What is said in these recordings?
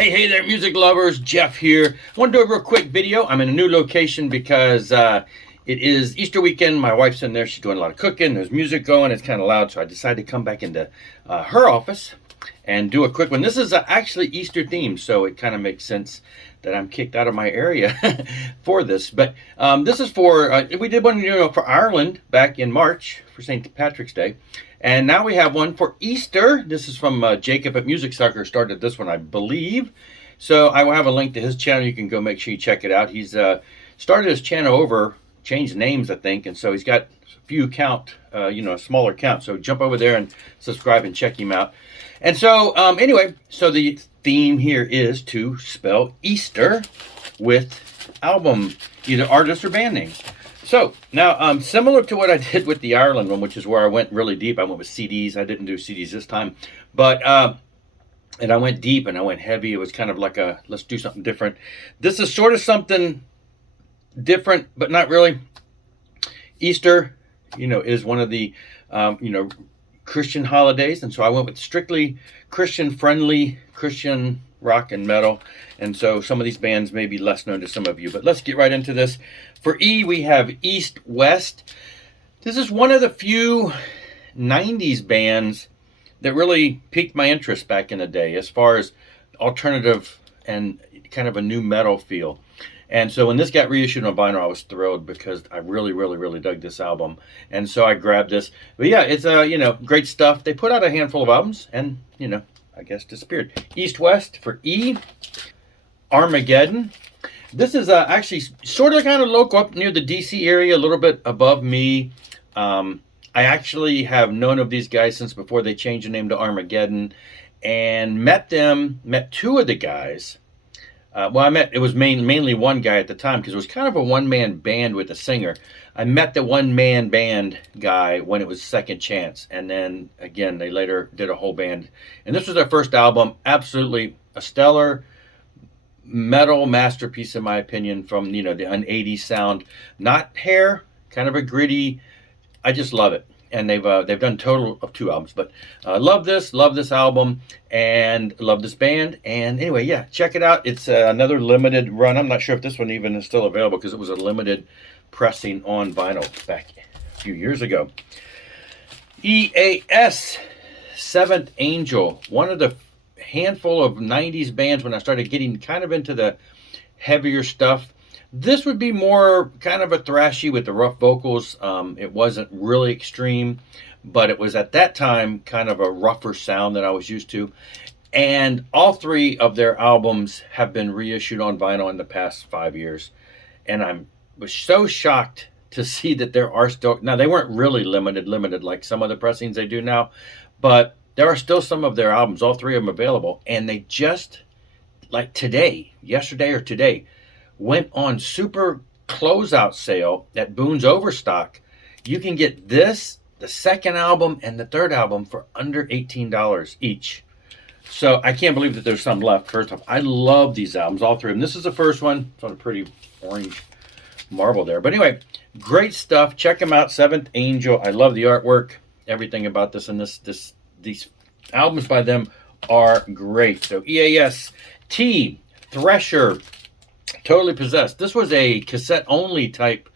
Hey there, music lovers. Jeff here. I want to do a real quick video. I'm in a new location because it is Easter weekend. My wife's in there. She's doing a lot of cooking. There's music going. It's kind of loud, so I decided to come back into her office and do a quick one. This is actually Easter themed, so it kind of makes sense that I'm kicked out of my area for this. But this is for, we did one for Ireland back in March for St. Patrick's Day. And now we have one for Easter. This is from Jacob at Music Sucker. Started this one, I believe. So I will have a link to his channel. You can go make sure you check it out. He's started his channel over, changed names, I think. And so he's got a few count, a smaller count. So jump over there and subscribe and check him out. And so anyway, so the theme here is to spell Easter with album, either artist or band names. So now, similar to what I did with the Ireland one, which is where I went really deep. I went with CDs. I didn't do CDs this time, but and I went deep and I went heavy. It was kind of like a let's do something different. This is sort of something different, but not really. Easter, is one of the Christian holidays, and so I went with strictly Christian friendly Christian rock and metal. And so some of these bands may be less known to some of you, but let's get right into this. For E, we have East West. This is one of the few 90s bands that really piqued my interest back in the day as far as alternative and kind of a new metal feel. And so when this got reissued on vinyl, I was thrilled because I really, really, really dug this album. And so I grabbed this. But yeah, it's great stuff. They put out a handful of albums and, I guess disappeared. East West for E. Armageddon. This is actually sort of kind of local up near the DC area, a little bit above me. I actually have known of these guys since before they changed the name to Armageddon, and met two of the guys. It was mainly one guy at the time because it was kind of a one-man band with a singer. I met the one-man band guy when it was Second Chance, and then again they later did a whole band. And this was their first album, absolutely a stellar metal masterpiece in my opinion, from the an 80s sound, not hair, kind of a gritty. I just love it. And they've done a total of 2 albums, but love this album and love this band. And anyway, yeah, check it out. It's another limited run. I'm not sure if this one even is still available because it was a limited pressing on vinyl back a few years ago. EAS, Seventh Angel, one of the handful of 90s bands when I started getting kind of into the heavier stuff. This would be more kind of a thrashy with the rough vocals. It wasn't really extreme, but it was at that time kind of a rougher sound that I was used to. And all 3 of their albums have been reissued on vinyl in the past 5 years. And I was so shocked to see that there are still, now they weren't really limited like some of the pressings they do now, but there are still some of their albums, all 3 of them available. And they just, like yesterday or today, went on super closeout sale at Boone's Overstock. You can get this, the second album, and the third album for under $18 each. So I can't believe that there's some left. First off, I love these albums, all 3 of them. This is the first one. It's on a pretty orange marble there. But anyway, great stuff. Check them out, Seventh Angel. I love the artwork, everything about this, and these albums by them are great. So EAS. T, Thresher, Totally Possessed. This was a cassette only type,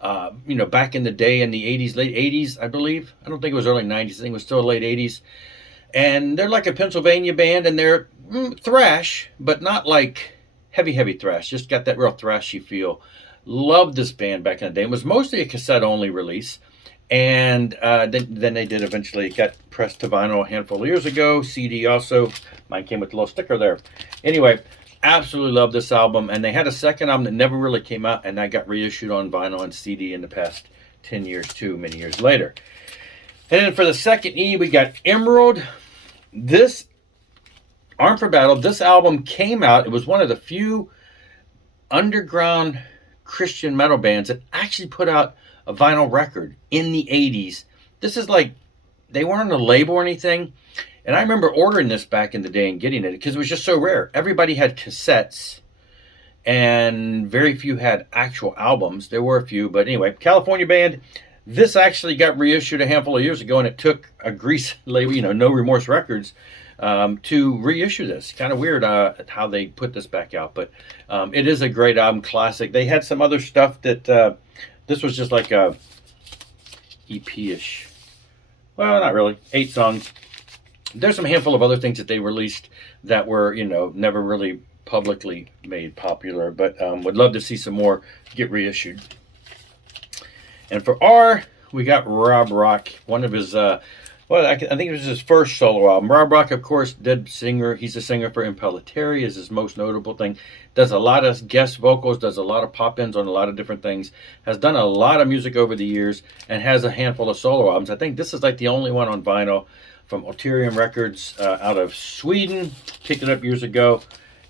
back in the day in the 80s, late 80s, I believe. I don't think it was early 90s. I think it was still late 80s. And they're like a Pennsylvania band, and they're thrash, but not like heavy thrash. Just got that real thrashy feel. Loved this band back in the day. It was mostly a cassette only release. And then they did eventually got pressed to vinyl a handful of years ago. CD also. Mine came with a little sticker there. Anyway, absolutely love this album. And they had a second album that never really came out, and that got reissued on vinyl and CD in the past 10 years too, many years later. And then for the second E, we got Emerald. This, Armed for Battle, this album came out. It was one of the few underground Christian metal bands that actually put out a vinyl record in the 80s. This is like, they weren't on a label or anything. And I remember ordering this back in the day and getting it because it was just so rare. Everybody had cassettes and very few had actual albums. There were a few, but anyway, California band. This actually got reissued a handful of years ago, and it took a Grease label, No Remorse Records, to reissue this. Kind of weird how they put this back out, but it is a great album, classic. They had some other stuff that this was just like a EP-ish. Well, not really. 8 songs. There's some handful of other things that they released that were, you know, never really publicly made popular, but would love to see some more get reissued. And for R, we got Rob Rock, one of his, well, I think it was his first solo album. Rob Rock, of course, dead singer. He's a singer for Impellitteri, is his most notable thing. Does a lot of guest vocals, does a lot of pop-ins on a lot of different things. Has done a lot of music over the years, and has a handful of solo albums. I think this is like the only one on vinyl from Alterium Records out of Sweden. Picked it up years ago,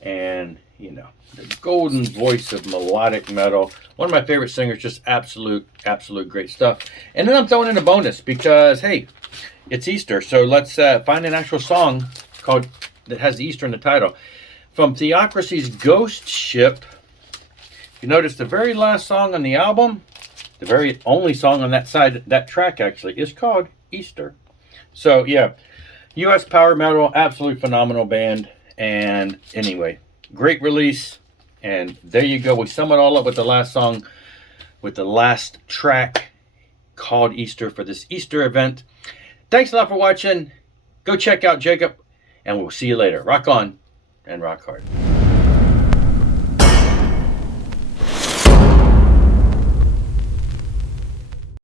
and, you know, the golden voice of melodic metal. One of my favorite singers, just absolute great stuff. And then I'm throwing in a bonus because, hey, it's Easter, so let's find an actual song called that has Easter in the title. From Theocracy's Ghost Ship, you notice the very last song on the album, the very only song on that side, that track actually, is called Easter. So, yeah, U.S. Power Metal, absolute phenomenal band. And anyway, great release. And there you go. We sum it all up with the last song, with the last track called Easter for this Easter event. Thanks a lot for watching. Go check out Jacob, and we'll see you later. Rock on and rock hard.